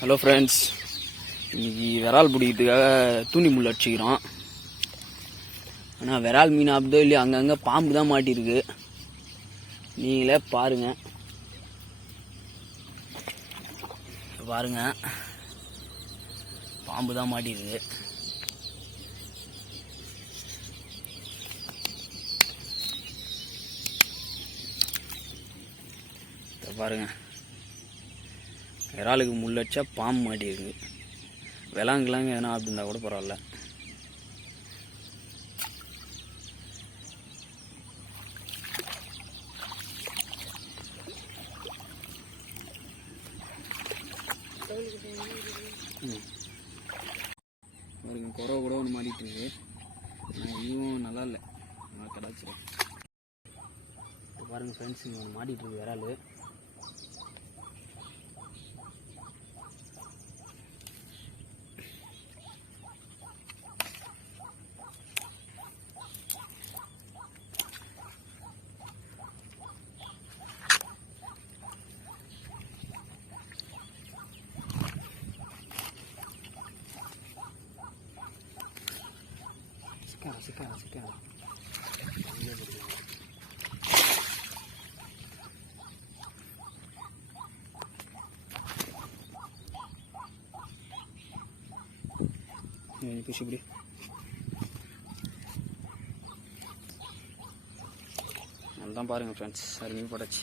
Hello friends இன்னைக்கு விரால் பிடிக்கிறதுக்காக தூண்டி முள் அடிச்சுக்கிறோம். ஆனால் விரால் மீன் ஆப்தோ இல்லையோ அங்கங்கே பாம்பு தான் மாட்டியிருக்கு. நீங்களே பாருங்கள் பாருங்கள் பாம்பு தான் மாட்டியிருக்கு. பாருங்கள் இறாலுக்கு முள்ளடிச்சா பாம்பு மாட்டியிருக்கு விலாங்குலாங்க எதனா அப்படி இருந்தால் கூட பரவாயில்ல. ம். பாருங்க குறவை கூட ஒன்று மாட்டிட்டு இருக்கு. இதுவும் நல்லா இல்லை. நான் கிடச்சிரும் இப்போ பாருங்க ஃப்ரெண்ட்ஸ் இங்கே ஒன்று மாட்டிட்டு இருக்கு விராலு சிக்காரா சிக்காரா சிக்காரா புஷ் இப்படி அதுதான் பாருங்க ஃப்ரெண்ட்ஸ் அருமையாக படைச்சு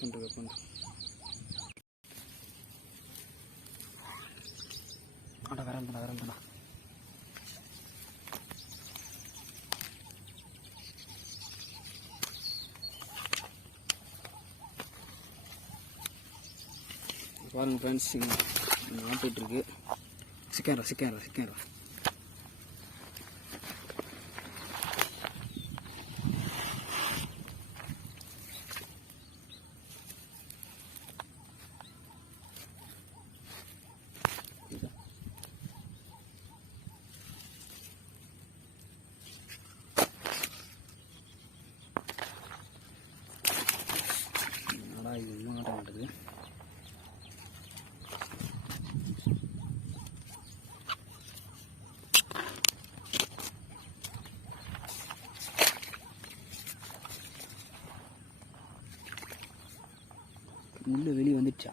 பண்ணுறது பண்ணு அட வரேன் பண்ண வரேன் பண்ண. பாருங்க ஃப்ரெண்ட்ஸ் இங்கே மாட்டிகிட்டு சிக்கன் சிக்கன்ரா. முள்ளு வெளியே வந்துடுச்சா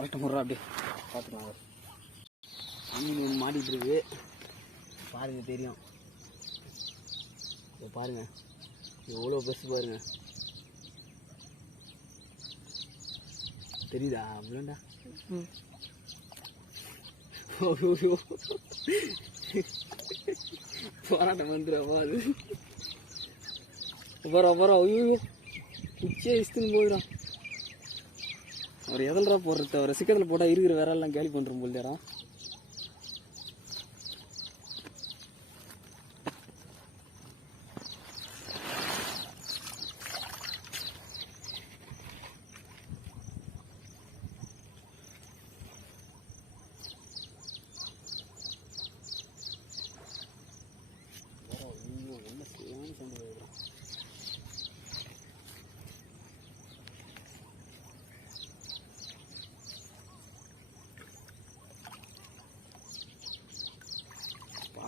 கரெக்டாக முடுறா அப்படியே பார்த்துக்கலாம் மீன் ஒன்று மாட்டிகிட்டு இருக்கு. பாருங்கள் தெரியும். இதை பாருங்கள் எவ்வளோ பெருசு பாருங்கள் தெரியுதா? அப்படின்டா போராட்டம் வந்துடும் அது அப்புறம் அப்புறம் ஐயோ உச்சியை இஸ்துன்னு போயிடும் அவர் எதல்ரா போடுறது? அவர் சிக்கத்தில் போட்டால் இருக்கிற வேற எல்லாம் கேலி பண்ணுறோம் போல்டேடா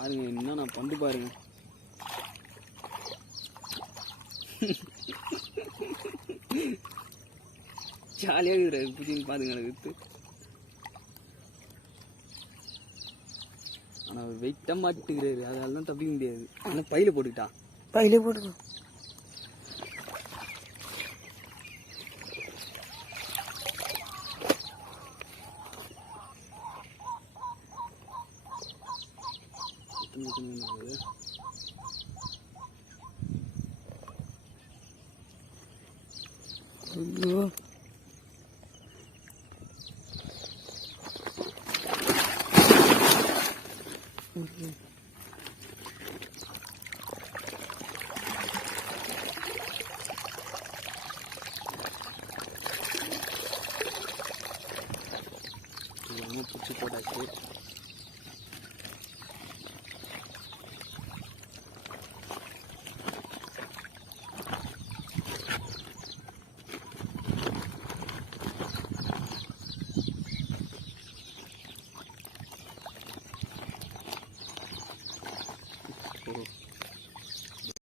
பாருங்க என்ன நான் பண்ணி பாருங்க ஜாலியாக இருக்கிற புதின்னு பாருங்க எனக்கு வித்து. ஆனால் அவர் வெயிட்டாக மாட்டிக்கிறாரு அதால தான் தப்பிக்க முடியாது. ஆனால் பையில போட்டுக்கிட்டா பையில போட்டுக்கோ. ஐயோ இது என்னமோ பிடிச்சி போட்டாச்சு